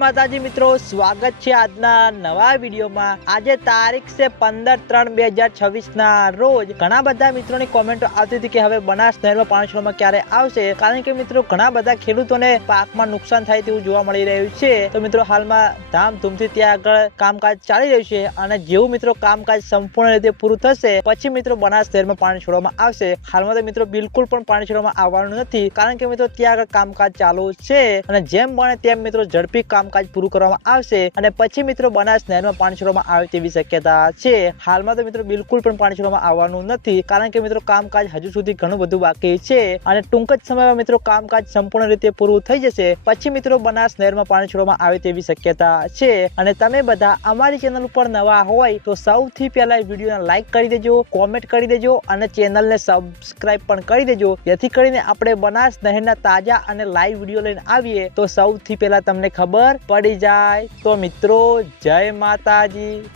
માતાજી મિત્રો, સ્વાગત છે આજના નવા વિડીયોમાં। આજે તારીખ છે 15/3/2026 ના રોજ ઘણા બધા મિત્રોની કોમેન્ટો આવતી હતી કે હવે બનાસ નહેરમાં પાણી છોડવામાં ક્યારે આવશે, કારણ કે મિત્રો ઘણા બધા ખેડૂતોને પાકમાં નુકસાન થાય તેવું જોવા મળી રહ્યું છે। તો મિત્રો હાલમાં ધામધૂમથી ત્યાં આગળ કામકાજ ચાલી રહ્યું છે અને જેવું મિત્રો કામકાજ સંપૂર્ણ રીતે પૂરું થશે પછી મિત્રો બનાસ નહેરમાં પાણી છોડવામાં આવશે। હાલમાં તો મિત્રો બિલકુલ પણ પાણી છોડવામાં આવવાનું નથી, કારણ કે મિત્રો ત્યાં આગળ કામકાજ ચાલુ છે અને જેમ બને તેમ મિત્રો ઝડપી કામકાજ પૂરું કરવામાં આવશે અને પછી મિત્રો બનાસ નહેરમાં પાણી છોડવામાં આવે તેવી શક્યતા છે। હાલમાં તો મિત્રો બિલકુલ પણ પાણી છોડવામાં આવવાનું નથી, કારણ કે મિત્રો કામકાજ હજુ સુધી ઘણું બધું બાકી છે અને ટૂંક જ સમયમાં મિત્રો કામકાજ સંપૂર્ણ રીતે પૂરું થઈ જશે પછી મિત્રો બનાસ નહેરમાં પાણી છોડવામાં આવે તેવી શક્યતા છે। અને તમે બધા અમારી ચેનલ ઉપર નવા હોય તો સૌથી પહેલા વિડીયોને લાઈક કરી દેજો, કોમેન્ટ કરી દેજો અને ચેનલને સબસ્ક્રાઇબ પણ કરી દેજો, જેથી કરીને આપણે બનાસ નહેરના તાજા અને લાઈવ વિડીયો લઈને આવીએ તો સૌથી પહેલા તમને ખબર પડી જાય। તો મિત્રો જય માતાજી।